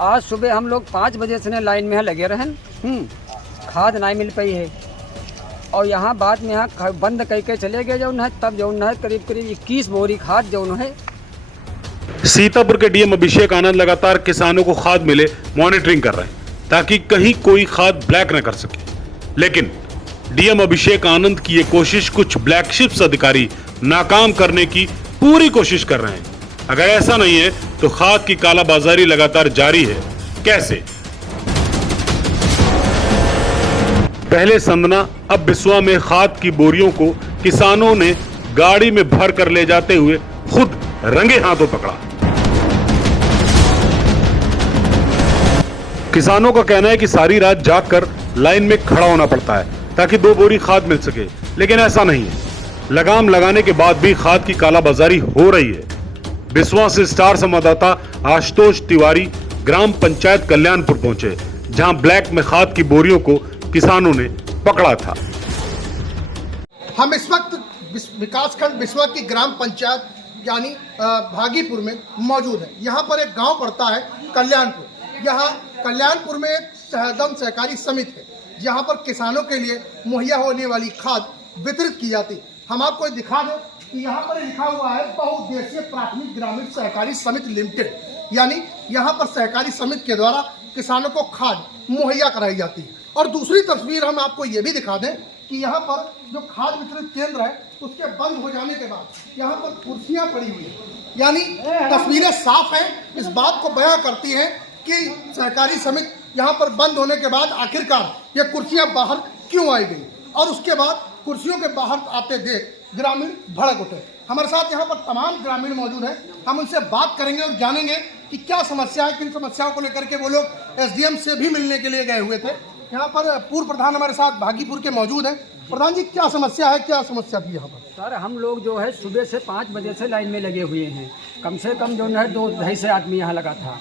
आज सुबह हम लोग 5 बजे से लाइन में लगे रहन, खाद नहीं मिल पाई है। और यहाँ बाद में यहाँ बंद करके चले गए जो है, तब जो है करीब करीब 21 बोरी खाद जो है। सीतापुर के डीएम अभिषेक आनंद लगातार किसानों को खाद मिले मॉनिटरिंग कर रहे हैं ताकि कहीं कोई खाद ब्लैक न कर सके। लेकिन डीएम अभिषेक आनंद की ये कोशिश कुछ ब्लैक शिप्स अधिकारी नाकाम करने की पूरी कोशिश कर रहे हैं। अगर ऐसा नहीं है तो खाद की कालाबाजारी लगातार जारी है। कैसे? पहले संदना अब बिस्वा में खाद की बोरियों को किसानों ने गाड़ी में भर कर ले जाते हुए खुद रंगे हाथों पकड़ा। किसानों का कहना है कि सारी रात जागकर लाइन में खड़ा होना पड़ता है ताकि 2 बोरी खाद मिल सके, लेकिन ऐसा नहीं है। लगाम लगाने के बाद भी खाद की कालाबाजारी हो रही है। बिस्वा से स्टार संवाददाता आशुतोष तिवारी ग्राम पंचायत कल्याणपुर पहुंचे, जहां ब्लैक में खाद की बोरियों को किसानों ने पकड़ा था। हम इस वक्त विकासखंड बिस्वा की ग्राम पंचायत यानी भागीपुर में मौजूद है। यहाँ पर एक गांव पड़ता है कल्याणपुर। यहाँ कल्याणपुर में एक सहदम सहकारी समिति है, जहाँ पर किसानों के लिए मुहैया होने वाली खाद वितरित की जाती है। हम आपको दिखा दें कि यहाँ पर लिखा हुआ है बहुउद्देशीय प्राथमिक ग्रामीण सहकारी समिति लिमिटेड, यानी यहाँ पर सहकारी समिति के द्वारा किसानों को खाद मुहैया कराई जाती है। और दूसरी तस्वीर हम आपको ये भी दिखा दें कि यहाँ पर जो खाद वितरित केंद्र है उसके बंद हो जाने के बाद यहाँ पर कुर्सियाँ पड़ी हुई हैं, यानी तस्वीरें साफ हैं, इस बात को बयां करती हैं कि सहकारी समिति यहाँ पर बंद होने के बाद आखिरकार ये कुर्सियाँ बाहर क्यों आई गई। और उसके बाद कुर्सियों के बाहर आते देख ग्रामीण भड़क उठे। हमारे साथ यहाँ पर तमाम ग्रामीण मौजूद हैं, हम उनसे बात करेंगे और जानेंगे कि क्या समस्या है, किन समस्याओं को लेकर के वो लोग एसडीएम से भी मिलने के लिए गए हुए थे। यहाँ पर पूर्व प्रधान हमारे साथ भागीपुर के मौजूद हैं। प्रधान जी, क्या समस्या है, क्या समस्या थी यहाँ पर? सर, हम लोग जो है सुबह से 5 बजे से लाइन में लगे हुए हैं। कम से कम जो है 2-2.5 से आदमी यहाँ लगा था।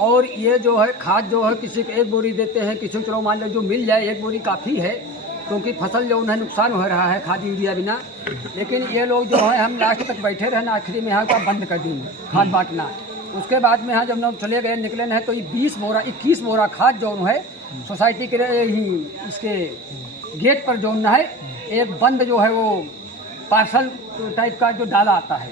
और ये जो है खाद जो है किसी को 1 बोरी देते हैं, किसी को मान लो जो मिल जाए 1 बोरी काफ़ी है, क्योंकि फसल जो है नुकसान हो रहा है खाद यूरिया बिना। लेकिन ये लोग जो है हम लास्ट तक बैठे रहे, आखिरी में यहाँ का बंद कर दी खाद बांटना। उसके बाद में यहाँ जब हम चले गए निकले हैं तो ये 21 बोरा खाद जो है सोसाइटी के ही इसके गेट पर जो है एक बंद जो है वो पार्सल टाइप का जो डाला आता है,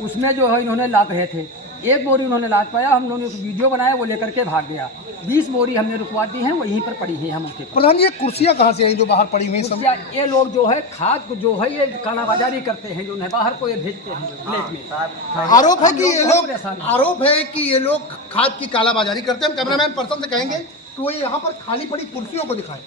उसमें जो है इन्होंने लाद रहे थे। 1 बोरी उन्होंने लाद पाया, हम लोगों ने वीडियो बनाया, वो लेकर के भाग गया। 20 बोरी हमने रुकवा दी हैं, वहीं पर पड़ी हैं हम उनके। प्रधान, ये कुर्सियाँ कहाँ से आई जो बाहर पड़ी हुई हैं? ये लोग जो है खाद को जो है ये कालाबाजारी करते हैं, जो है बाहर को ये भेजते हैं प्लेट में। आरोप है कि ये लोग खाद की कालाबाजारी करते हैं। हम कैमरामैन पर्सन से कहेंगे तो ये यहाँ पर खाली पड़ी कुर्सियों को दिखाएं।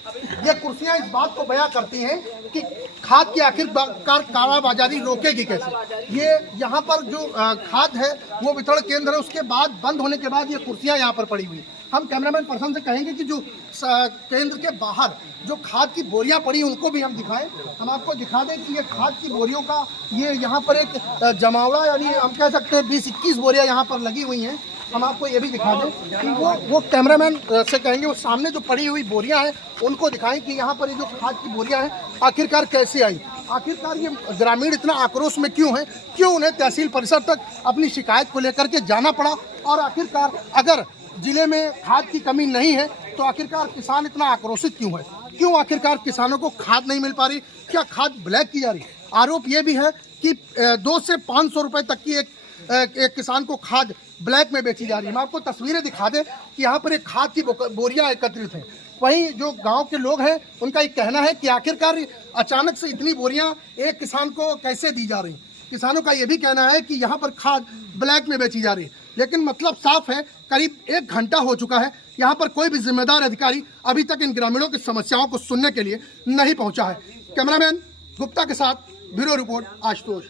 ये कुर्सियाँ इस बात को बयां करती हैं कि खाद की आखिरकार कालाबाजारी रोकेगी कैसे। ये यहाँ पर जो खाद है वो वितरण केंद्र है, उसके बाद बंद होने के बाद ये कुर्सियाँ यहाँ पर पड़ी हुई। हम कैमरामैन पर्सन से कहेंगे कि जो केंद्र के बाहर जो खाद की बोरियां पड़ी उनको भी हम दिखाएं। हम आपको दिखा दें कि ये खाद की बोरियों का ये यहाँ पर एक जमावड़ा, यानी हम कह सकते हैं 20-21 बोरियां यहाँ पर लगी हुई हैं। हम आपको ये भी दिखा दें कि वो कैमरामैन से कहेंगे वो सामने जो पड़ी हुई बोरियां हैं उनको दिखाएं कि यहाँ पर ये जो खाद की बोरियां हैं आखिरकार कैसे आई। आखिरकार ये ग्रामीण इतना आक्रोश में क्यों है, क्यों उन्हें तहसील परिषद तक अपनी शिकायत को लेकर के जाना पड़ा। और आखिरकार अगर जिले में खाद की कमी नहीं है तो आखिरकार किसान इतना आक्रोशित क्यों है, क्यों आखिरकार किसानों को खाद नहीं मिल पा रही, क्या खाद ब्लैक की जा रही। आरोप ये भी है कि 200 से 500 रुपए तक की एक किसान को खाद ब्लैक में बेची जा रही है। मैं आपको तस्वीरें दिखा दें कि यहाँ पर एक खाद की बोरियां एकत्रित हैं। वहीं जो गांव के लोग हैं उनका ये कहना है कि आखिरकार अचानक से इतनी बोरियां एक किसान को कैसे दी जा रही। किसानों का ये भी कहना है कि यहाँ पर खाद ब्लैक में बेची जा रही है। लेकिन मतलब साफ है, करीब 1 घंटा हो चुका है, यहाँ पर कोई भी जिम्मेदार अधिकारी अभी तक इन ग्रामीणों की समस्याओं को सुनने के लिए नहीं पहुँचा है। कैमरामैन गुप्ता के साथ ब्यूरो रिपोर्ट आशुतोष।